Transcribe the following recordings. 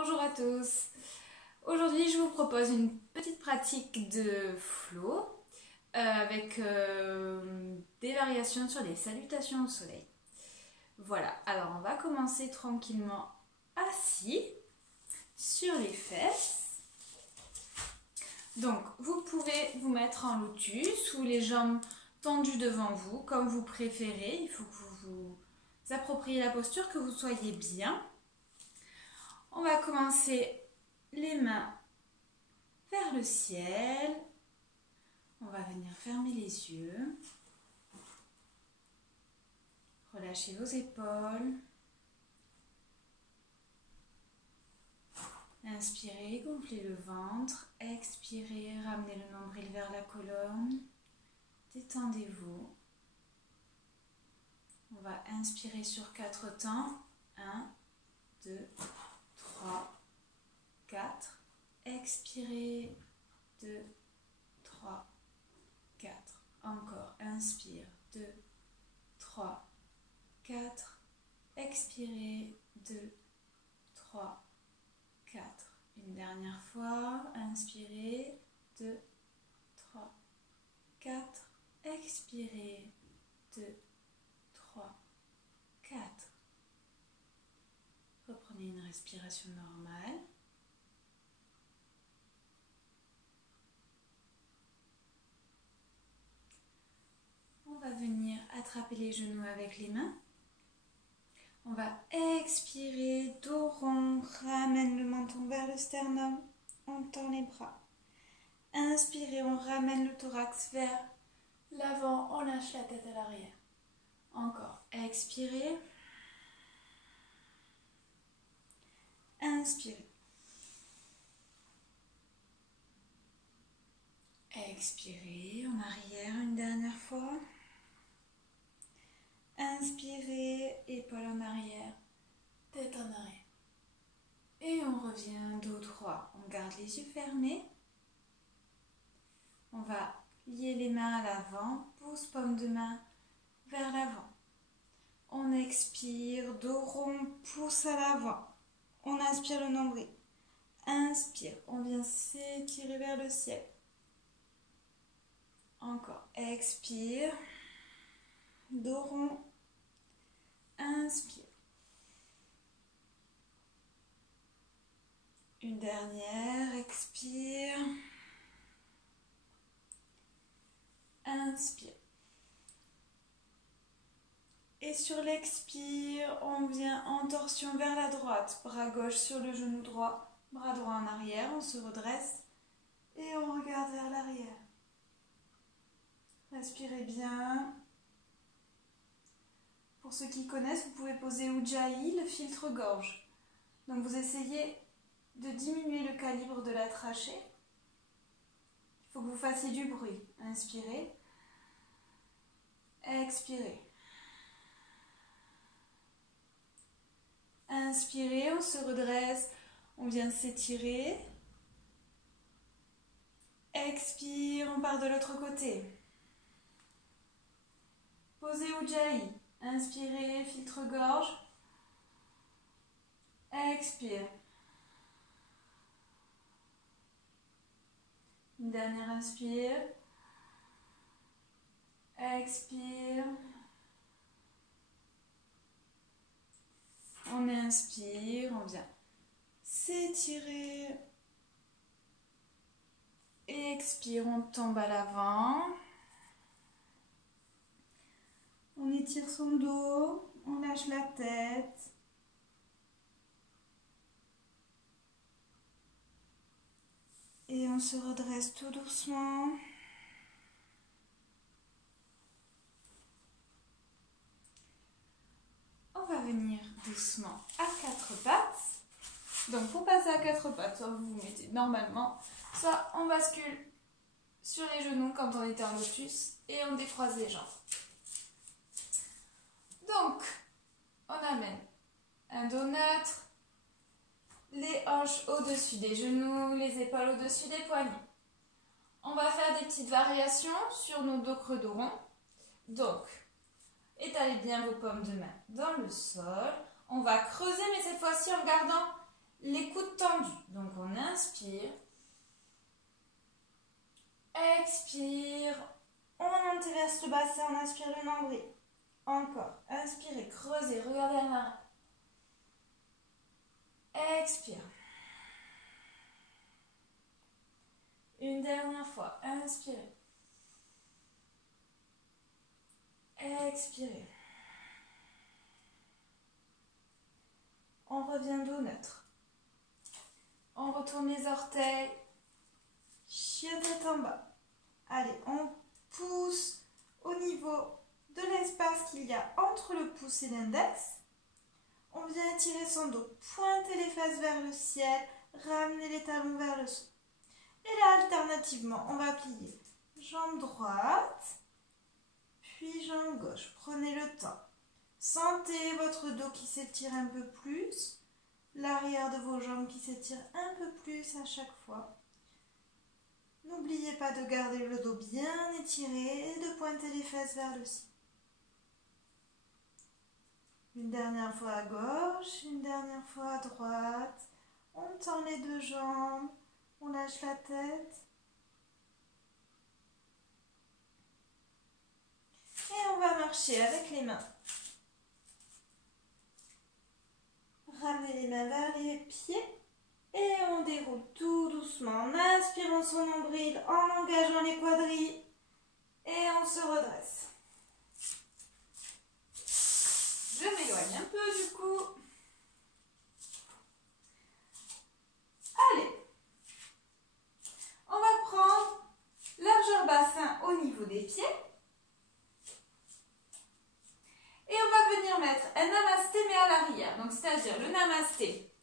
Bonjour à tous. Aujourd'hui, je vous propose une petite pratique de flow avec des variations sur les salutations au soleil. Voilà, alors on va commencer tranquillement assis sur les fesses. Donc, vous pouvez vous mettre en lotus ou les jambes tendues devant vous, comme vous préférez. Il faut que vous vous appropriez la posture, que vous soyez bien. On va commencer les mains vers le ciel. On va venir fermer les yeux. Relâchez vos épaules. Inspirez, gonflez le ventre. Expirez, ramenez le nombril vers la colonne. Détendez-vous. On va inspirer sur 4 temps. 1, 2, 3, 4. Expirez. 2, 3, 4. Encore. Inspire. 2, 3, 4. Expirez. 2, 3, 4. Une dernière fois. Inspirez. 2, 3, 4. Expirez. 2, 3, 4. Reprenez une respiration normale. On va venir attraper les genoux avec les mains. On va expirer, dos rond, ramène le menton vers le sternum, on tend les bras. Inspirez, on ramène le thorax vers l'avant, on lâche la tête à l'arrière. Encore, expirez. Inspirez. Expirez en arrière une dernière fois. Inspirez, épaules en arrière, tête en arrière. Et on revient dos droit. On garde les yeux fermés. On va lier les mains à l'avant, pouce, paume de main vers l'avant. On expire, dos rond, pouce à l'avant. On inspire le nombril. Inspire, on vient s'étirer vers le ciel. Encore, expire, dos rond, inspire. Une dernière, expire, inspire. Et sur l'expire, on vient en torsion vers la droite, bras gauche sur le genou droit, bras droit en arrière, on se redresse et on regarde vers l'arrière. Respirez bien. Pour ceux qui connaissent, vous pouvez poser Ujjayi, le filtre-gorge. Donc vous essayez de diminuer le calibre de la trachée. Il faut que vous fassiez du bruit. Inspirez. Expirez. Inspirez, on se redresse, on vient s'étirer. Expire, on part de l'autre côté. Posez Ujjayi. Inspirez, filtre-gorge. Expire. Une dernière inspire. Expire. On inspire, on vient s'étirer. Expire, on tombe à l'avant. On étire son dos, on lâche la tête. Et on se redresse tout doucement. On va venir doucement à 4 pattes. Donc pour passer à 4 pattes, soit vous vous mettez normalement, soit on bascule sur les genoux quand on était en lotus et on décroise les jambes. Donc, on amène un dos neutre, les hanches au-dessus des genoux, les épaules au-dessus des poignets. On va faire des petites variations sur nos dos creux dos rond. Donc, étalez bien vos paumes de main dans le sol. On va creuser, mais cette fois-ci en gardant les coudes tendus. Donc on inspire, expire, on anteverse le bassin, on inspire le nombril. Encore, inspirez, creusez, regardez en arrière. Expire. Une dernière fois, inspirez. Expirez. On revient dos neutre. On retourne les orteils. Chien tête en bas. Allez, on pousse au niveau de l'espace qu'il y a entre le pouce et l'index. On vient étirer son dos, pointer les fesses vers le ciel, ramener les talons vers le sol. Et là, alternativement, on va plier jambe droite, puis jambe gauche. Prenez le temps. Sentez votre dos qui s'étire un peu plus, l'arrière de vos jambes qui s'étire un peu plus à chaque fois. N'oubliez pas de garder le dos bien étiré et de pointer les fesses vers le ciel. Une dernière fois à gauche, une dernière fois à droite. On tend les deux jambes, on lâche la tête. Et on va marcher avec les mains. Ramenez les mains vers les pieds et on déroule tout doucement en inspirant son nombril, en engageant les quadrilles et on se redresse. Je m'éloigne un peu du coup. Allez, on va prendre largeur bassin au niveau des pieds. Et on va venir mettre un namasté mais à l'arrière. Donc c'est-à-dire le namasté,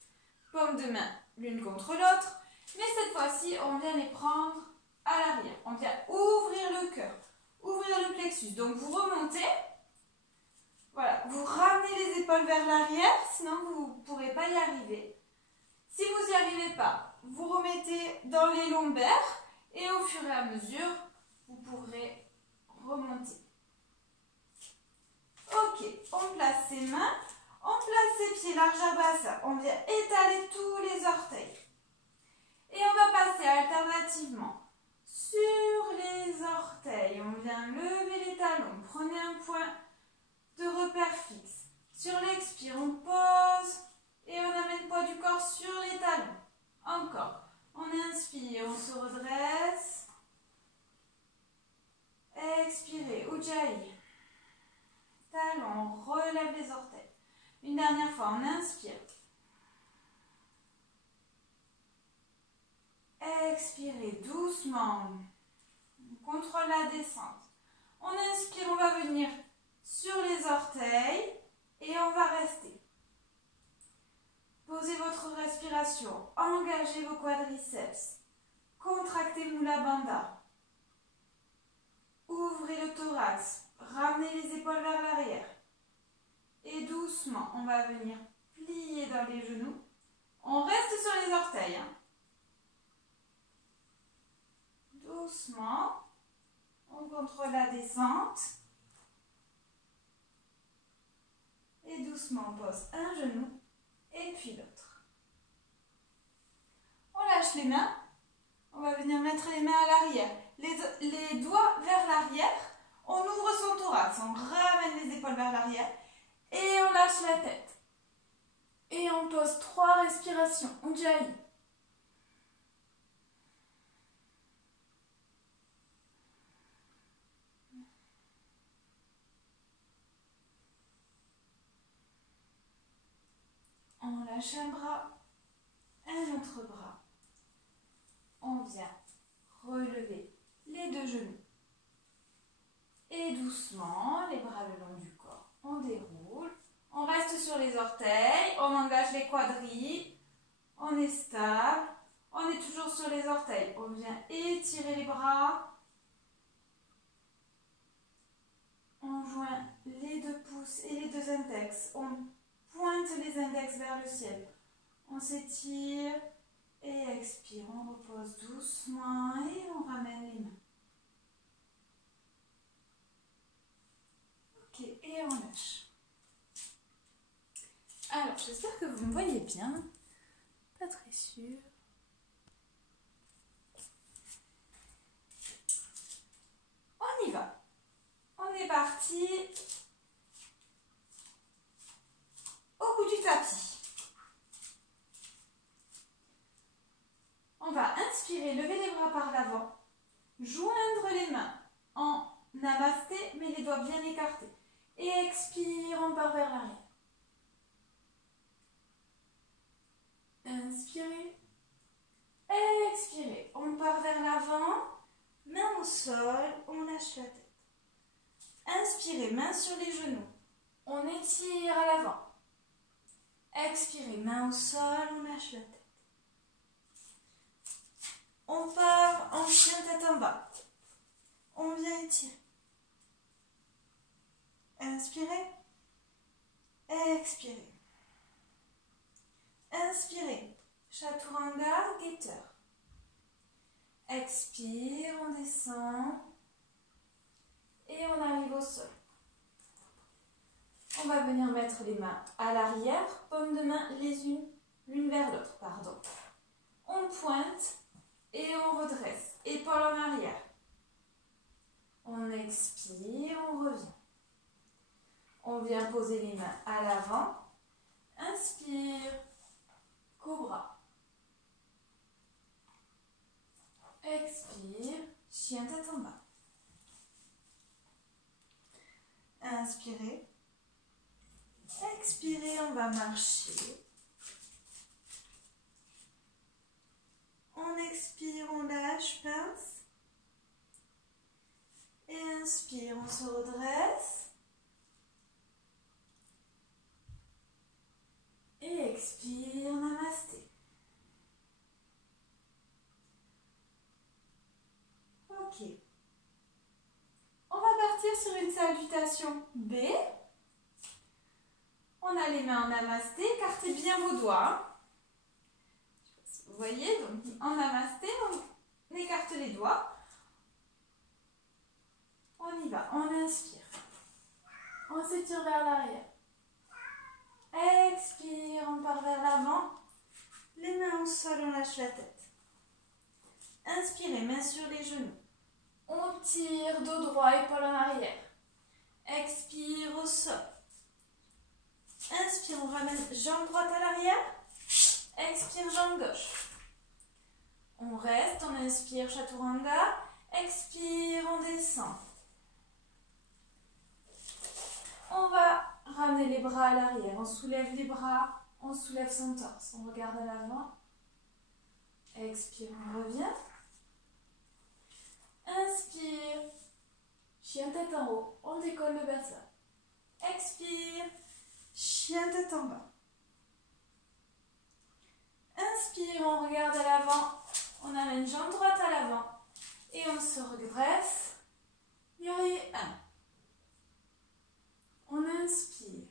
paume de main l'une contre l'autre. Mais cette fois-ci, on vient les prendre à l'arrière. On vient ouvrir le cœur, ouvrir le plexus. Donc vous remontez. Voilà, vous ramenez les épaules vers l'arrière, sinon vous ne pourrez pas y arriver. Si vous n'y arrivez pas, vous remettez dans les lombaires et au fur et à mesure, vous pourrez remonter. Ok, on place ses mains, on place ses pieds largeur bassin, on vient étaler tous les orteils. Et on va passer alternativement sur les orteils. On vient lever les talons, prenez un point de repère fixe. Sur l'expire, on pose et on amène le poids du corps sur les talons. Encore. On inspire, on se redresse. Expirez, Ujjayi. Talons, on relève les orteils. Une dernière fois, on inspire. Expirez doucement. On contrôle la descente. On inspire, on va venir sur les orteils et on va rester. Posez votre respiration, engagez vos quadriceps, contractez Mula Bandha, ouvrez le thorax, ramenez les épaules vers l'arrière et doucement on va venir plier dans les genoux. On reste sur les orteils. Doucement, on contrôle la descente. Et doucement, on pose un genou et puis l'autre. On lâche les mains. On va venir mettre les mains à l'arrière. Les doigts vers l'arrière. On ouvre son thorax. On ramène les épaules vers l'arrière. Et on lâche la tête. Et on pose 3 respirations. Ujjayi. On lâche un bras, un autre bras. On vient relever les deux genoux. Et doucement, les bras le long du corps. On déroule. On reste sur les orteils. On engage les quadrilles. On est stable. On est toujours sur les orteils. On vient étirer les bras. On joint les 2 pouces et les 2 index. On pointe les index vers le ciel. On s'étire et expire. On repose doucement et on ramène les mains. Ok, et on lâche. Alors, j'espère que vous me voyez bien. pas très sûr. On y va. On est parti. Au bout du tapis. On va inspirer, lever les bras par l'avant, joindre les mains en namasté, mais les doigts bien écartés. Et expire, on part vers l'arrière. Inspirez. Expirez. On part vers l'avant, main au sol, on lâche la tête. Inspirez, main sur les genoux. On étire à l'avant. Expirez, main au sol, on lâche la tête. On part en chien tête en bas. On vient étirer. Inspirez. Expirez. Inspirez. Chaturanga, guetteur. Expire, on descend. Et on arrive au sol. On va venir mettre les mains à l'arrière, paumes de main l'une vers l'autre, pardon. On pointe et on redresse, épaules en arrière. On expire, on revient. On vient poser les mains à l'avant. Inspire, cobra. Expire, chien tête en bas. Inspirez. Expirez, on va marcher. On expire, on lâche, pince. Et inspire, on se redresse. Et expire, namasté. Ok. On va partir sur une salutation B. On a les mains en namasté, écartez bien vos doigts. Vous voyez, donc en namasté, on écarte les doigts. On y va, on inspire. On s'étire vers l'arrière. Expire, on part vers l'avant. Les mains au sol, on lâche la tête. Inspirez, mains sur les genoux. On tire, dos droit, épaules en arrière. Expire au sol. Inspire, on ramène jambe droite à l'arrière. Expire, jambe gauche. On reste, on inspire, chaturanga. Expire, on descend. On va ramener les bras à l'arrière. On soulève les bras, on soulève son torse. On regarde à l'avant. Expire, on revient. Inspire, chien tête en haut. On décolle le bassin. Expire, chien tête en bas. Inspire, on regarde à l'avant. On amène jambe droite à l'avant. Et on se redresse. Guerrier 1. On inspire.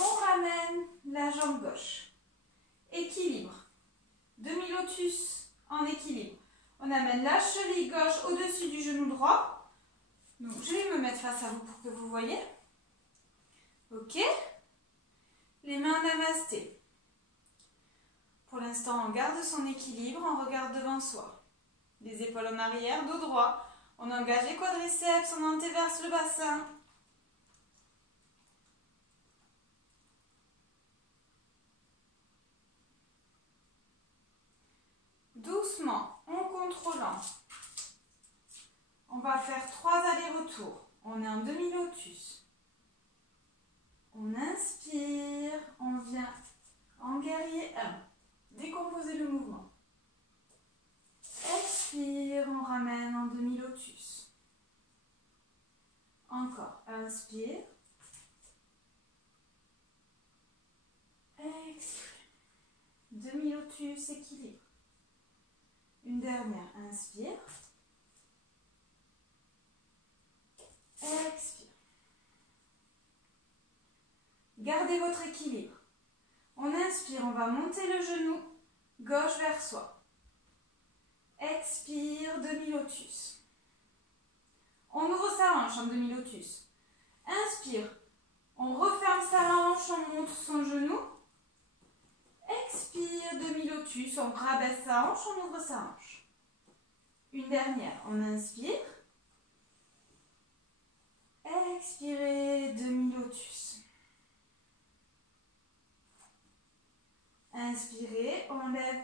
On ramène la jambe gauche. Équilibre. Demi-lotus en équilibre. On amène la cheville gauche au-dessus du genou droit. Donc, je vais me mettre face à vous pour que vous voyez. Ok. Les mains en namasté. Pour l'instant, on garde son équilibre, on regarde devant soi. Les épaules en arrière, dos droit. On engage les quadriceps, on antéverse le bassin. Doucement, en contrôlant. On va faire 3 allers-retours. On est en demi-lotus. On inspire, on vient en guerrier 1. Décomposer le mouvement. Expire, on ramène en demi-lotus. Encore, inspire. Expire. Demi-lotus, équilibre. Une dernière, inspire. Expire. Gardez votre équilibre. On inspire, on va monter le genou gauche vers soi. Expire, demi-lotus. On ouvre sa hanche en demi-lotus. Inspire, on referme sa hanche, on monte son genou. Expire, demi-lotus, on rabaisse sa hanche, on ouvre sa hanche. Une dernière, on inspire. Expirez, demi-lotus. Inspirez, on lève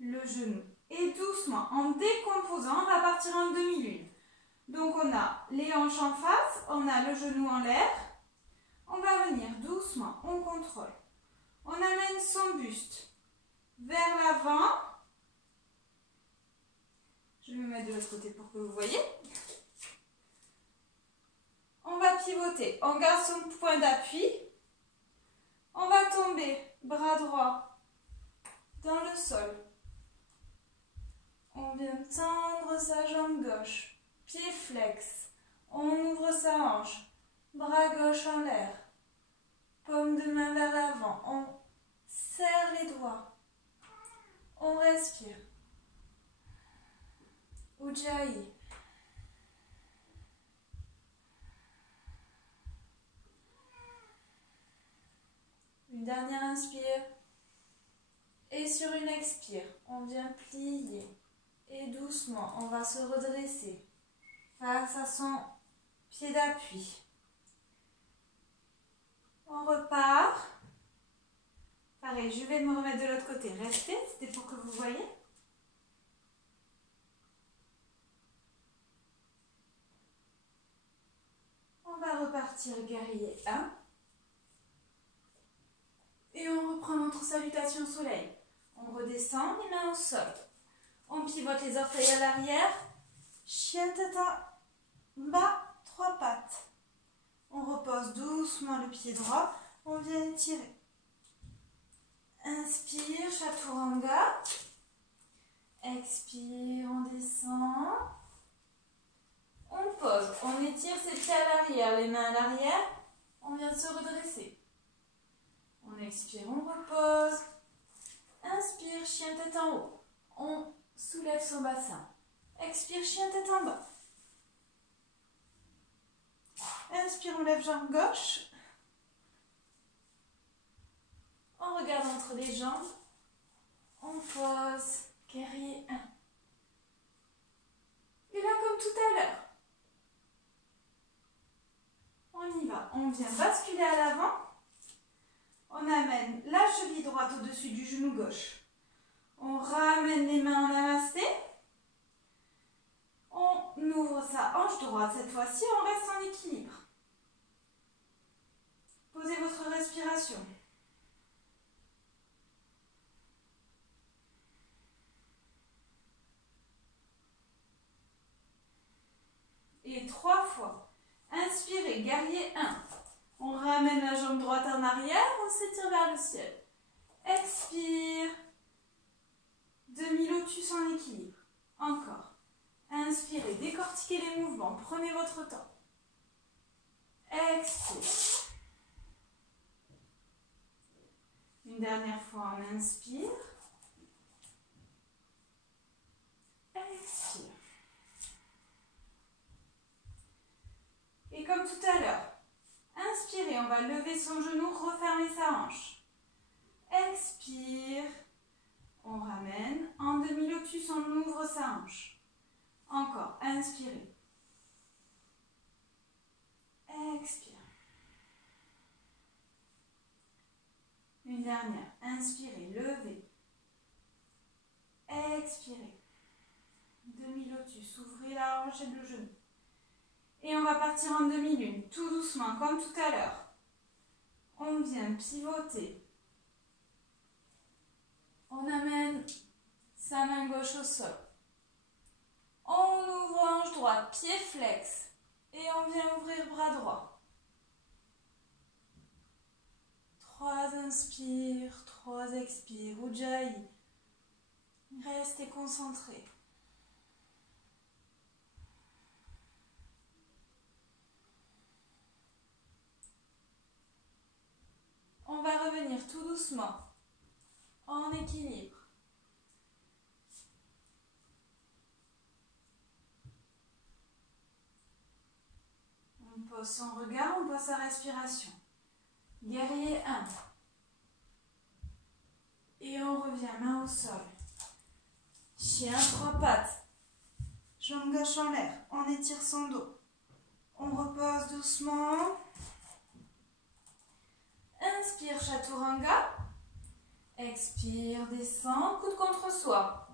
le genou. Et doucement, en décomposant, on va partir en demi-lune. Donc on a les hanches en face, on a le genou en l'air. On va venir doucement, on contrôle. On amène son buste vers l'avant. Je vais me mettre de l'autre côté pour que vous voyez. On va pivoter, on garde son point d'appui. On va tomber, bras droit dans le sol. On vient tendre sa jambe gauche, pied flex. On ouvre sa hanche, bras gauche en l'air. Paume de main vers l'avant, on serre les doigts. On respire. Ujjayi. Une dernière inspire. Et sur une expire, on vient plier. Et doucement, on va se redresser face à son pied d'appui. On repart. Pareil, je vais me remettre de l'autre côté. Restez, c'était pour que vous voyez. On va repartir guerrier 1. Et on reprend notre salutation au soleil. On redescend, les mains au sol. On pivote les orteils à l'arrière. Chien tête en bas, 3 pattes. On repose doucement le pied droit. On vient étirer. Inspire, chaturanga. Expire, on descend. On pose, on étire ses pieds à l'arrière, les mains à l'arrière. On vient se redresser. On expire, on repose. Inspire, chien tête en haut. On soulève son bassin. Expire, chien tête en bas. Inspire, on lève jambe gauche. On regarde entre les jambes. On pose. Guerrier 1. Et là, comme tout à l'heure, on y va. On vient basculer à l'avant. On amène la cheville droite au-dessus du genou gauche. On ramène les mains en namasté. On ouvre sa hanche droite. Cette fois-ci, on reste en équilibre. Posez votre respiration. Et 3 fois. Inspirez, guerrier 1. On ramène la jambe droite en arrière, on s'étire vers le ciel. Expire. Demi-lotus en équilibre. Encore. Inspirez, décortiquez les mouvements, prenez votre temps. Expire. Une dernière fois, on inspire. Expire. Et comme tout à l'heure, inspirez, on va lever son genou, refermer sa hanche. Expire. On ramène. En demi-lotus, on ouvre sa hanche. Encore. Inspirez. Expire. Une dernière. Inspirez. Levez. Expirez. Demi-lotus. Ouvrez la hanche et le genou. Et on va partir en demi-lune, tout doucement, comme tout à l'heure. On vient pivoter. On amène sa main gauche au sol. On ouvre hanche droite, pied flex. Et on vient ouvrir bras droit. 3 inspires, 3 expires. Ujjayi. Restez concentrés. On va revenir tout doucement, en équilibre. On pose son regard, on pose sa respiration. Guerrier 1. Et on revient revient, main au sol. Chien, 3 pattes. Jambe gauche en l'air. On étire son dos. On repose doucement. Inspire, chaturanga. Expire, descend, coude contre soi.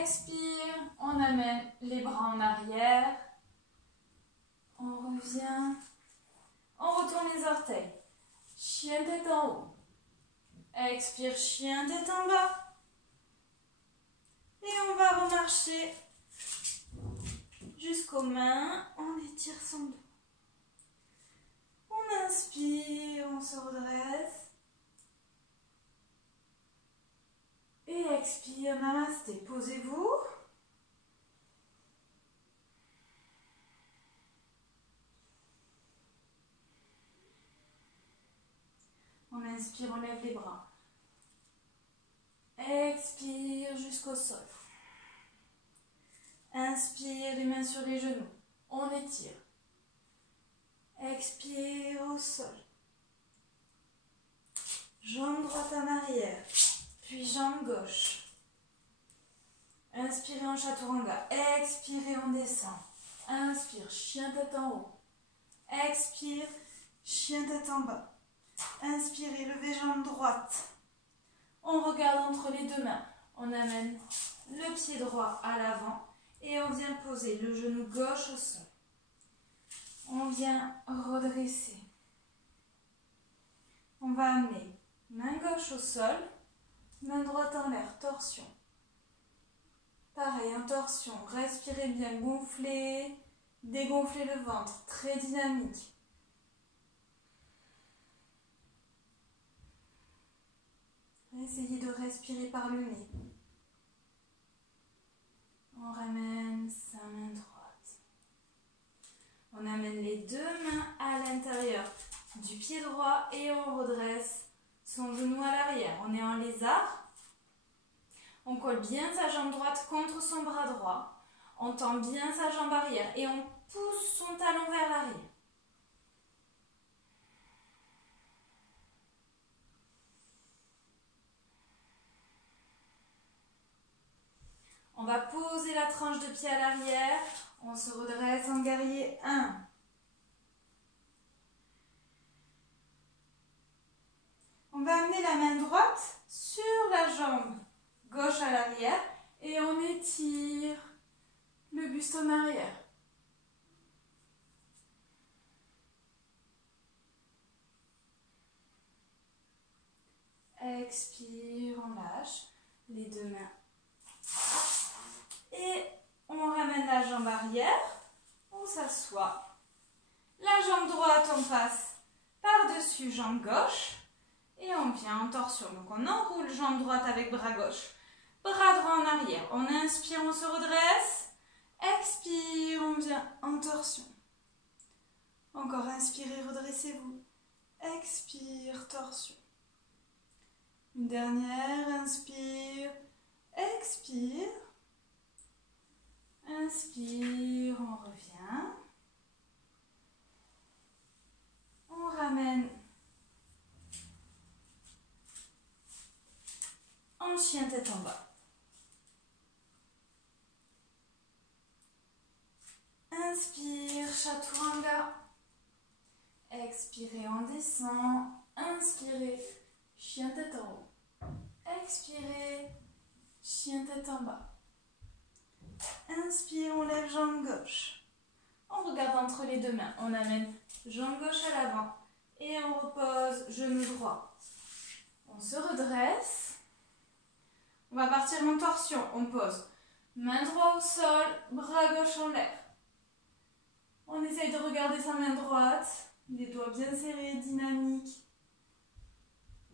Expire, on amène les bras en arrière. On revient. On retourne les orteils. Chien tête en haut. Expire, chien tête en bas. Et on va remarcher jusqu'aux mains. On étire son dos. On inspire, on se redresse. Et expire, namasté. Posez-vous. On inspire, on lève les bras. Expire jusqu'au sol. Inspire, les mains sur les genoux. On étire. Expire au sol. Jambe droite en arrière. Puis jambe gauche. Inspirez en chaturanga. Expirez, on descend. Inspire, chien tête en haut. Expire, chien tête en bas. Inspirez, levez jambe droite. On regarde entre les deux mains. On amène le pied droit à l'avant et on vient poser le genou gauche au sol. On vient redresser. On va amener main gauche au sol, main droite en l'air, torsion. Pareil, en torsion. Respirez bien, gonflez, dégonflez le ventre, très dynamique. Essayez de respirer par le nez. On ramène sa main droite. On amène les deux mains à l'intérieur du pied droit et on redresse son genou à l'arrière. On est en lézard. On colle bien sa jambe droite contre son bras droit. On tend bien sa jambe arrière et on pousse son talon vers l'arrière. On va poser la tranche de pied à l'arrière. On se redresse en guerrier 1. On va amener la main droite sur la jambe gauche à l'arrière et on étire le buste en arrière. Expire, on lâche les deux mains. Et on ramène la jambe arrière, on s'assoit. La jambe droite, on passe par-dessus jambe gauche et on vient en torsion. Donc on enroule jambe droite avec bras gauche, bras droit en arrière. On inspire, on se redresse. Expire, on vient en torsion. Encore inspirez, redressez-vous. Expire, torsion. Une dernière, inspire, expire. Inspire, on revient. On ramène en chien tête en bas. Inspire, chaturanga. Expirez, on descend. Inspirez, chien tête en haut. Expirez, chien tête en bas. Inspire, on lève jambe gauche. On regarde entre les deux mains. On amène jambe gauche à l'avant. Et on repose genou droit. On se redresse. On va partir en torsion. On pose main droite au sol, bras gauche en l'air. On essaye de regarder sa main droite. Les doigts bien serrés, dynamiques.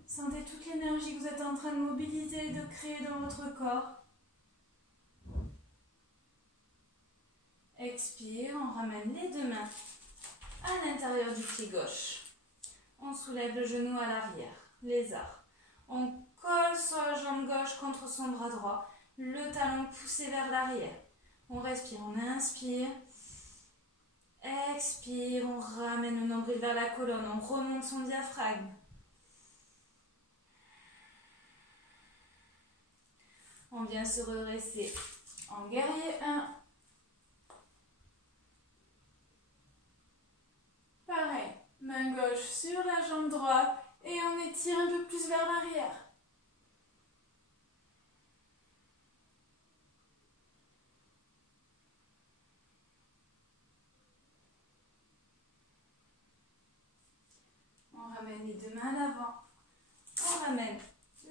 Sentez toute l'énergie que vous êtes en train de mobiliser, de créer dans votre corps. Expire, on ramène les deux mains à l'intérieur du pied gauche. On soulève le genou à l'arrière, lézard. On colle sur la jambe gauche contre son bras droit, le talon poussé vers l'arrière. On respire, on inspire. Expire, on ramène le nombril vers la colonne, on remonte son diaphragme. On vient se redresser en guerrier 1. Pareil, main gauche sur la jambe droite et on étire un peu plus vers l'arrière. On ramène les deux mains à l'avant. On ramène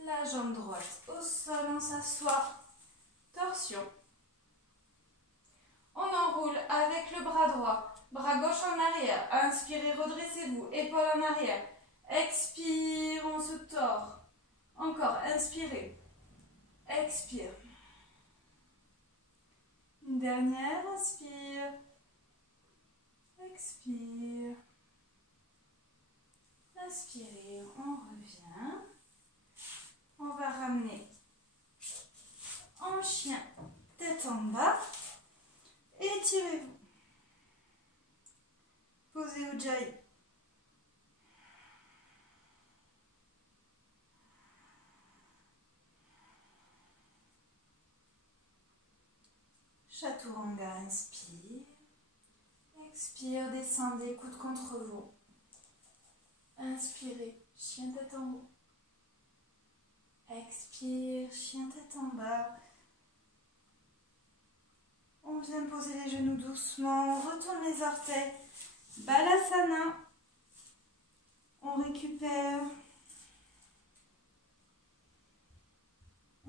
la jambe droite au sol, on s'assoit. Torsion. On enroule avec le bras droit. Bras gauche en arrière. Inspirez, redressez-vous. Épaules en arrière. Expire, on se tord. Encore, inspirez. Expire. Une dernière, inspire. Expire. Inspirez, on revient. On va ramener en chien, tête en bas. Étirez-vous. Posez Ujjayi. Chaturanga, inspire. Expire, descendez, coude contre vous. Inspirez, chien tête en haut. Expire, chien tête en bas. On vient poser les genoux doucement, on retourne les orteils. Balasana. On récupère.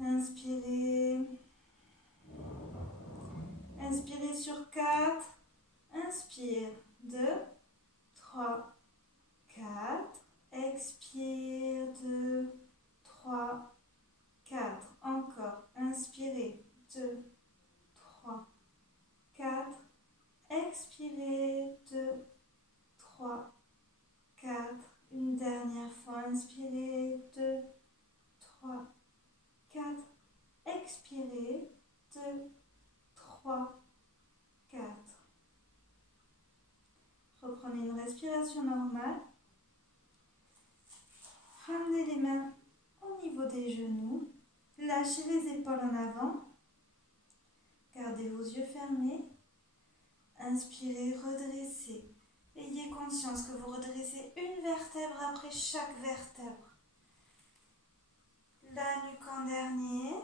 Inspirez. Inspirez sur 4. Inspire. 2, 3, 4. Expire. 2, 3, 4. Encore. Inspirez. 2, 3, 4. Expirez. 2, 3, 4. Une dernière fois. Inspirez. 2, 3, 4. Expirez. 2, 3, 4. Reprenez une respiration normale. Ramenez les mains au niveau des genoux. Lâchez les épaules en avant. Gardez vos yeux fermés. Inspirez, redressez. Ayez conscience que vous redressez une vertèbre après chaque vertèbre. La nuque en dernier.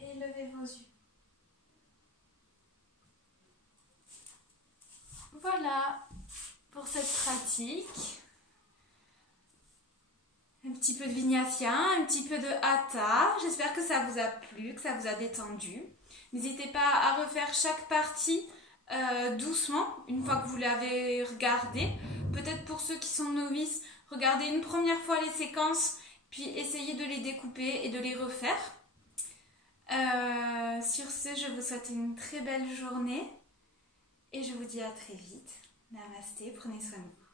Et levez vos yeux. Voilà pour cette pratique. Un petit peu de Vinyasa, un petit peu de Hatha. J'espère que ça vous a plu, que ça vous a détendu. N'hésitez pas à refaire chaque partie doucement, une fois que vous l'avez regardé. Peut-être pour ceux qui sont novices, regardez une première fois les séquences, puis essayez de les découper et de les refaire. Sur ce, je vous souhaite une très belle journée et je vous dis à très vite. Namasté, prenez soin de vous.